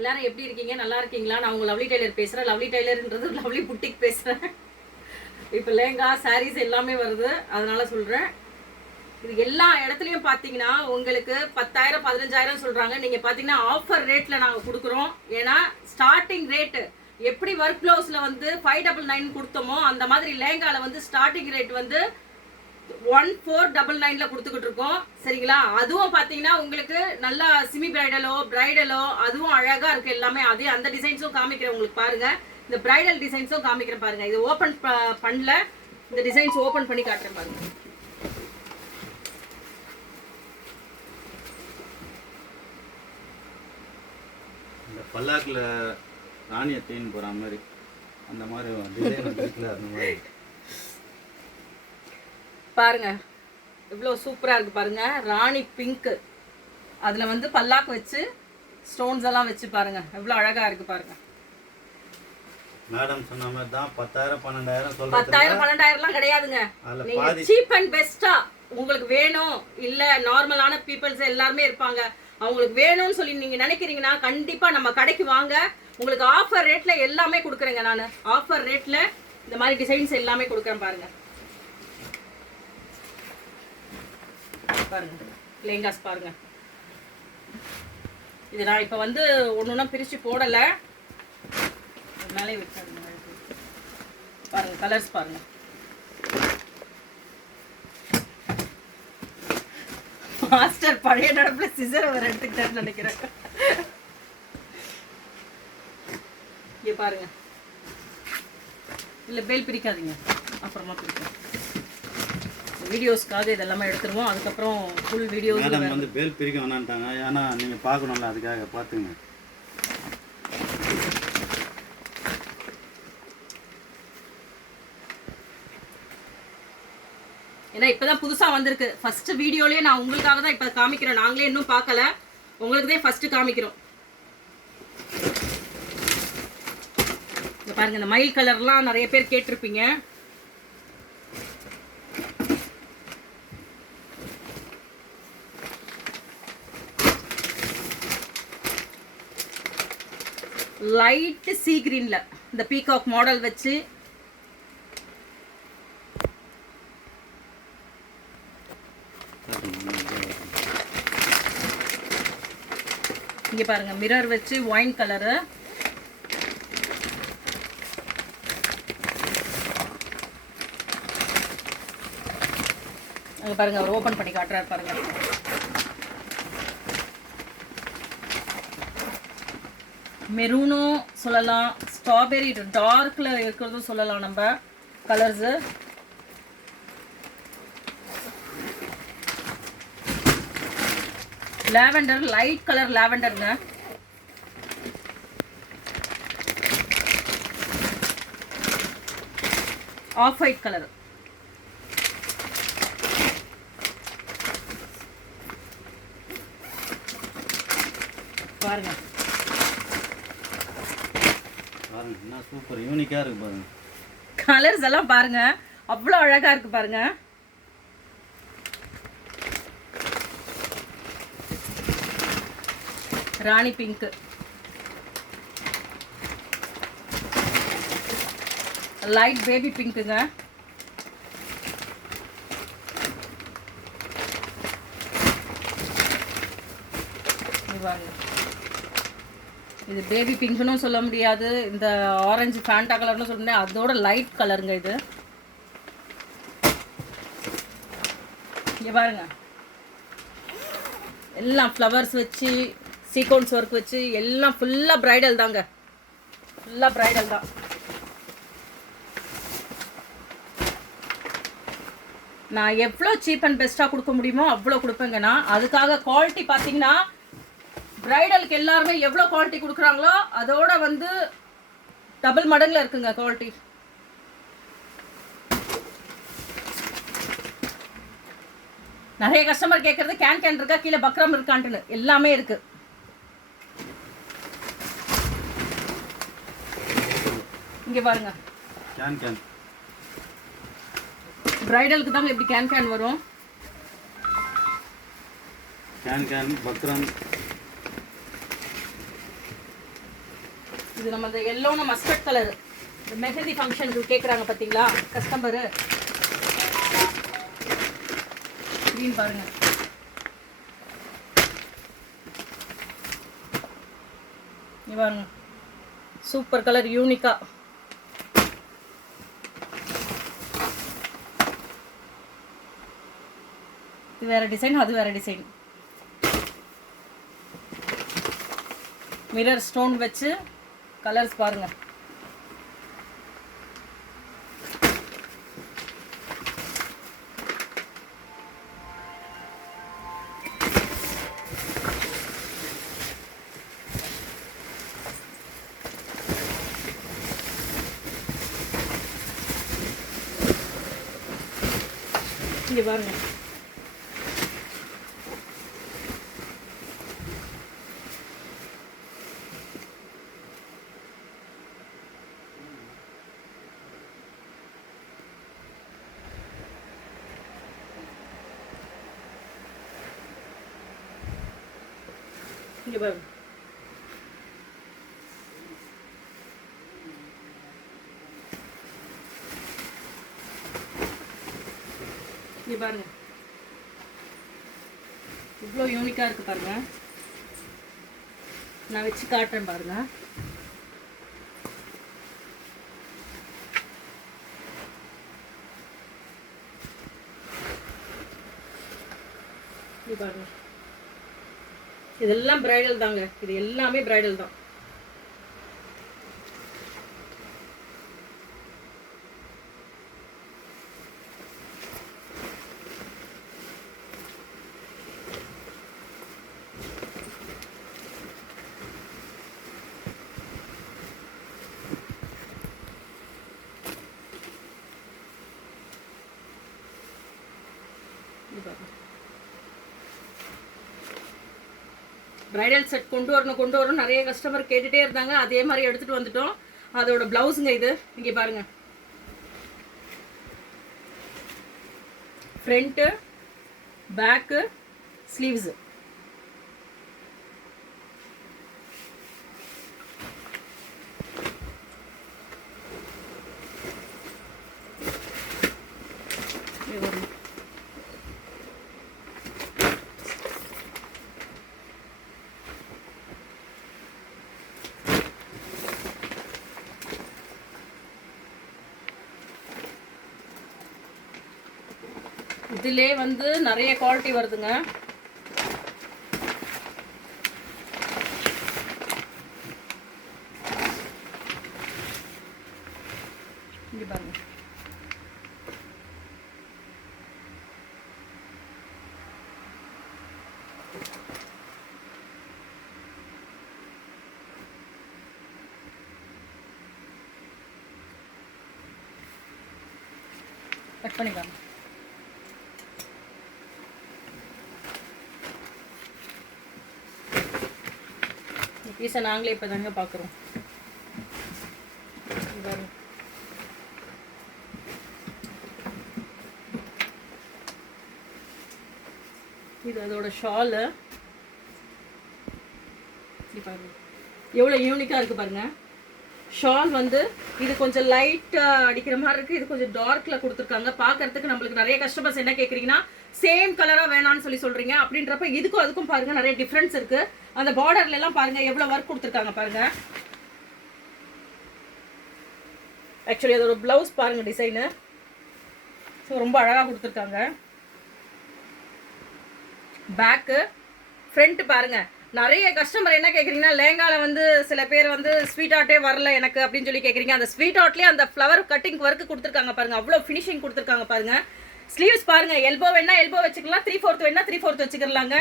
எல்லாரும் எப்படி இருக்கீங்க? நல்லா இருக்கீங்களா? நான் உங்க லவ்லி டெய்லர் பேசுறேன். லவ்லி டெய்லர்ன்றது லவ்லி புட்டிக் பேசுறேன். இப்போ லேங்கா சாரீஸ் எல்லாமே வருது, அதனால சொல்றேன். இது எல்லா இடத்துலையும் பார்த்தீங்கன்னா உங்களுக்கு 10,000 15,000 சொல்றாங்க. நீங்க பார்த்தீங்கன்னா ஆஃபர் ரேட்ல நாங்கள் கொடுக்குறோம். ஏன்னா ஸ்டார்டிங் ரேட்டு எப்படி ஒர்க் ப்ளவுஸ்ல வந்து 599 கொடுத்தோமோ அந்த மாதிரி லேங்கால வந்து ஸ்டார்டிங் ரேட் வந்து 1499ல கொடுத்துக்கிட்டு இருக்கோம். சரிங்களா? அதுவும் பார்த்தீங்கன்னா உங்களுக்கு நல்லா சிமி பிரைடலோ அதுவும் அழகா இருக்கு எல்லாமே. அதே அந்த டிசைன்ஸும் காமிக்கிறேன் உங்களுக்கு பாருங்க. இந்த பிரைடல் டிசைன்ஸும் காமிக்கிறேன் பாருங்க. இது ஓப்பன் பண்ணல, இந்த டிசைன்ஸ் ஓப்பன் பண்ணி காட்டுறேன் பாருங்க. இந்த பல்லாக்கில் ராணியை தேன் போகிற மாதிரி அந்த மாதிரி டிசைன் இருக்குல்ல, அந்த மாதிரி பாருங்க இவ்வளோ சூப்பராக இருக்கு பாருங்க. ராணி பிங்க், அதில் வந்து பல்லாக்கு வச்சு ஸ்டோன்ஸ் எல்லாம் வச்சு பாருங்க எவ்வளோ அழகா இருக்கு பாருங்க. மேடம் சொன்ன மாதிரி தான் 10,000 12,000 சொல்றது. 10,000 12,000லாம் கிடையாதுங்க. நீங்க சீப் அண்ட் பெஸ்டா உங்களுக்கு வேணும், இல்ல நார்மலான பீப்புள்ஸ் எல்லாருமே இருப்பாங்க, அவங்களுக்கு வேணும்னு சொல்லி நீங்க நினைக்கிறீங்கன்னா கண்டிப்பா நம்ம கடைக்கு வாங்க. உங்களுக்கு ஆஃபர் ரேட்ல எல்லாமே கொடுக்குறேங்க. நான் ஆஃபர் ரேட்ல இந்த மாதிரி டிசைன்ஸ் எல்லாமே கொடுக்குறேன் பாருங்க. பாருங்க லேங்காஸ் பாருங்க. இது நான் இப்போ வந்து ஒன்னொன்னா பிரிச்சு போடல, மேலே விட்டாங்க பாருங்க. கலர்ஸ் பாருங்க. மாஸ்டர் பழைய நடப்புல சிசர் அவர் எடுத்துக்கிட்டாருன்னு நினைக்கிறேன். இங்க பாருங்க. இல்ல பேல் பிரிக்காதீங்க, அப்புறமா பிரிக்கும். வீடியோஸ்க்காக இதெல்லாமே எடுத்துருவோம். அதுக்கப்புறம் ஃபுல் வீடியோஸ் மேடம் வந்து பேல் பிரிக்க வேணான்ட்டாங்க. ஏன்னா நீங்க பார்க்கணும்ல, அதுக்காக பார்த்துங்க. ஏன்னா இப்பதான் புதுசா வந்திருக்கு. ஃபர்ஸ்ட் வீடியோலயே நான் உங்களுக்காக தான் இப்ப காமிக்கிறேன். நாங்களே இன்னும் பார்க்கல, உங்களுக்கு தான் ஃபர்ஸ்ட் காமிக்கிறோம். பாருங்க இந்த மயில் கலர்லாம் நிறைய பேர் கேட்டிருப்பீங்க. லைட் சீ கிரீன்ல இந்த பீகாக் மாடல் வச்சு இங்க பாருங்க. மிரர் வச்சு ஒயின் கலரு. அங்க பாருங்க, அவர் ஓபன் பண்ணி காட்டுறாரு பாருங்க. மெரூனும் சொல்லலாம், ஸ்ட்ராபெரி டார்க்ல இருக்கிறதும் சொல்லலாம். நம்ம கலர்ஸ் லாவெண்டர், லைட் கலர் லாவெண்டருங்க. Off white colour. பாருங்க என்ன சூப்பர் யூனிக்கா இருக்கு பாருங்க. கலர்ஸ் எல்லாம் பாருங்க, அவ்வளோ அழகா இருக்கு பாருங்க. ராணி பிங்க், லைட் பேபி பிங்க்குங்க. இது பேபி பிங்க்னும் சொல்ல முடியாது, இந்த ஆரஞ்சு ஃபேண்டா கலர்னு சொல்ல முடியாது, அதோட லைட் கலருங்க இது. இங்க பாருங்க எல்லாம் ஃப்ளவர்ஸ் வச்சு சீக்வன்ஸ் ஒர்க் வச்சு எல்லாம் ஃபுல்லா பிரைடல் தாங்க. ஃபுல்லா பிரைடல் தான். நான் எவ்வளோ சீப் அண்ட் பெஸ்ட்டாக கொடுக்க முடியுமோ அவ்வளோ கொடுப்பேங்கன்னா, அதுக்காக குவாலிட்டி பார்த்தீங்கன்னா பிரைடலுக்கு எல்லாருமே எவ்வளோ குவாலிட்டி கொடுக்குறாங்களோ அதோட வந்து டபுள் மடங்கில் இருக்குங்க குவாலிட்டி. நிறைய கஸ்டமர் கேட்கறது கேன் இருக்கா, கீழே பக்ரம் இருக்கான்ட்டுன்னு. எல்லாமே இருக்கு. இங்க பாருங்க கேன் பிரைடலுக்கு தாங்க இப்படி கேன் வரும். கேன் பக்ரம் இது நம்ம இந்த எல்லோன மஸ்டர்ட் கலர் இந்த மெஹந்தி ஃபங்க்ஷனுக்கு கேட்குறாங்க பார்த்தீங்களா கஸ்டமரு. க்ரீன் பாருங்க. இது பாருங்க சூப்பர் கலர் யூனிக்கா. இது வேற டிசைன், அது வேற டிசைன். மிரர் ஸ்டோன் வச்சு கலர்ஸ் பாருங்க. இங்க பாருங்க. இங்க பாருங்க. இங்க பாருங்க இவ்வளோ யூனிக்கா இருக்கு பாருங்க. நான் வச்சு காட்டுறேன் பாருங்க. இங்க பாருங்க இதெல்லாம் பிரைடல் தாங்க. இது எல்லாமே பிரைடல் தான். பிரைடல் செட் கொண்டு வரணும் நிறைய கஸ்டமர் கேட்டுட்டே இருந்தாங்க. அதே மாதிரி எடுத்துட்டு வந்துட்டோம். அதோட பிளவுஸுங்க இது. இங்கே பாருங்க ஃப்ரண்ட்டு பேக்கு ஸ்லீவ்ஸு. இதிலே வந்து நிறைய குவாலிட்டி வருதுங்க. இங்க பாருங்க கட் பண்ணிக்கலாம். பீஸை நாங்களே இப்போ தாங்க பார்க்குறோம். இது அதோட ஷாலு. பாருங்க எவ்வளோ யூனிக்காக இருக்குது பாருங்க. ஷால் வந்து இது கொஞ்சம் லைட்டாக அடிக்கிற மாதிரி இருக்குது. இது கொஞ்சம் டார்க்கில் கொடுத்துருக்காங்க. பார்க்கறதுக்கு நம்மளுக்கு நிறைய கஸ்டமர்ஸ் என்ன கேட்குறீங்கன்னா சேம் கலராக வேணான்னு சொல்கிறீங்க. அப்படின்றப்ப இதுக்கும் அதுக்கும் பாருங்கள் நிறைய டிஃப்ரென்ஸ் இருக்குது. அந்த பார்டர்ல எல்லாம் பாருங்கள் எவ்வளோ ஒர்க் கொடுத்துருக்காங்க பாருங்கள். ஆக்சுவலி அதோட ப்ளவுஸ் பாருங்கள் டிசைனு. ஸோ ரொம்ப அழகாக கொடுத்துருக்காங்க. பேக்கு ஃப்ரண்ட்டு பாருங்கள். நிறைய கஸ்டமர் என்ன கேட்குறீங்கன்னா லேங்காவில் வந்து சில பேர் வந்து ஸ்வீட் ஆர்ட்டே வரல எனக்கு அப்படின்னு சொல்லி கேட்குறீங்க. அந்த ஸ்வீட் ஆர்ட்லேயே அந்த ஃப்ளவர் கட்டிங் ஒர்க்கு கொடுத்துருக்காங்க பாருங்கள். அவ்வளோ ஃபினிஷிங் கொடுத்துருக்காங்க பாருங்கள். ஸ்லீவ்ஸ் பாருங்கள். எல்போ வேணா எல்போ வச்சுக்கலாம். 3/4 வேணா 3/4 வச்சுக்கலாங்க.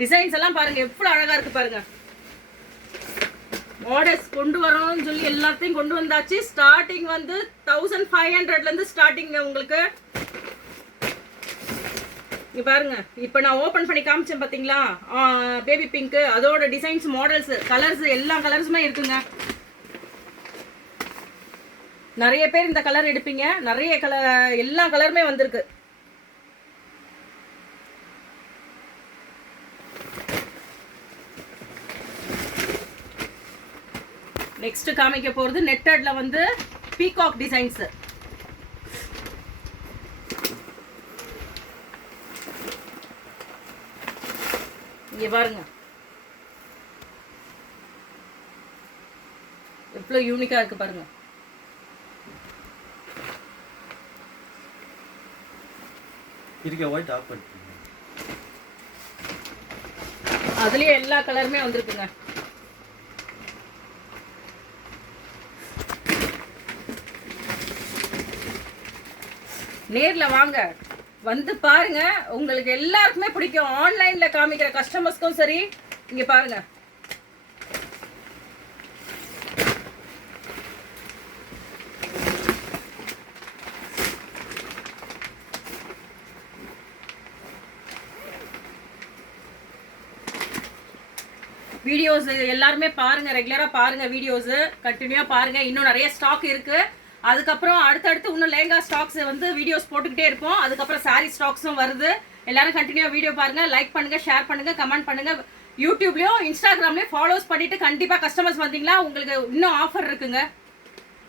டிசைன்ஸ் எல்லாம் பாருங்கள் எவ்வளோ அழகாக இருக்குது பாருங்கள். ஆர்டர்ஸ் கொண்டு வரணும்னு சொல்லி எல்லாத்தையும் கொண்டு வந்தாச்சு. ஸ்டார்டிங் வந்து 1500லேருந்து ஸ்டார்டிங்க உங்களுக்கு. இங்கே பாருங்க இப்போ நான் ஓப்பன் பண்ணி காமிச்சேன் பார்த்தீங்களா பேபி பிங்க்கு. அதோட டிசைன்ஸ் மாடல்ஸ் கலர்ஸ் எல்லா கலர்ஸுமே இருக்குங்க. நிறைய பேர் இந்த கலர் எடுப்பீங்க. நிறைய கலர் எல்லா கலருமே வந்திருக்கு. நெக்ஸ்ட் காமிக்க போறது நெட்டட்ல வந்து பீகாக் டிசைன்ஸ். இங்க பாருங்க எவ்வளவு யூனிக்கா இருக்கு பாருங்க. இருக்க ஒயிட் ஆஃப் பண்ணிட்டீங்க. அதுலயே எல்லா கலருமே வந்திருக்குங்க. நேர்ல வாங்க, வந்து பாருங்க, உங்களுக்கு எல்லாருக்குமே பிடிக்கும். ஆன்லைன்ல காமிக்கிற கஸ்டமர்ஸ்க்கும் சரி. இங்க பாருங்க வீடியோஸ் எல்லாருமே பாருங்க, ரெகுலரா பாருங்க, வீடியோஸ் கண்டினியூவா பாருங்க. இன்னும் நிறைய ஸ்டாக் இருக்கு. அதுக்கப்புறம் அடுத்தடுத்து இன்னும் லேங்கா ஸ்டாக்ஸ் வந்து வீடியோஸ் போட்டுக்கிட்டே இருப்போம். அதுக்கப்புறம் சாரி ஸ்டாக்ஸும் வருது. எல்லாரும் கண்டினியூவா வீடியோ பாருங்க, லைக் பண்ணுங்க, ஷேர் பண்ணுங்க, கமெண்ட் பண்ணுங்க. யூடியூப்லயும் இன்ஸ்டாகிராம்லயும் ஃபாலோஸ் பண்ணிட்டு கண்டிப்பா கஸ்டமர்ஸ் வந்தீங்களா உங்களுக்கு இன்னும் ஆஃபர் இருக்குங்க.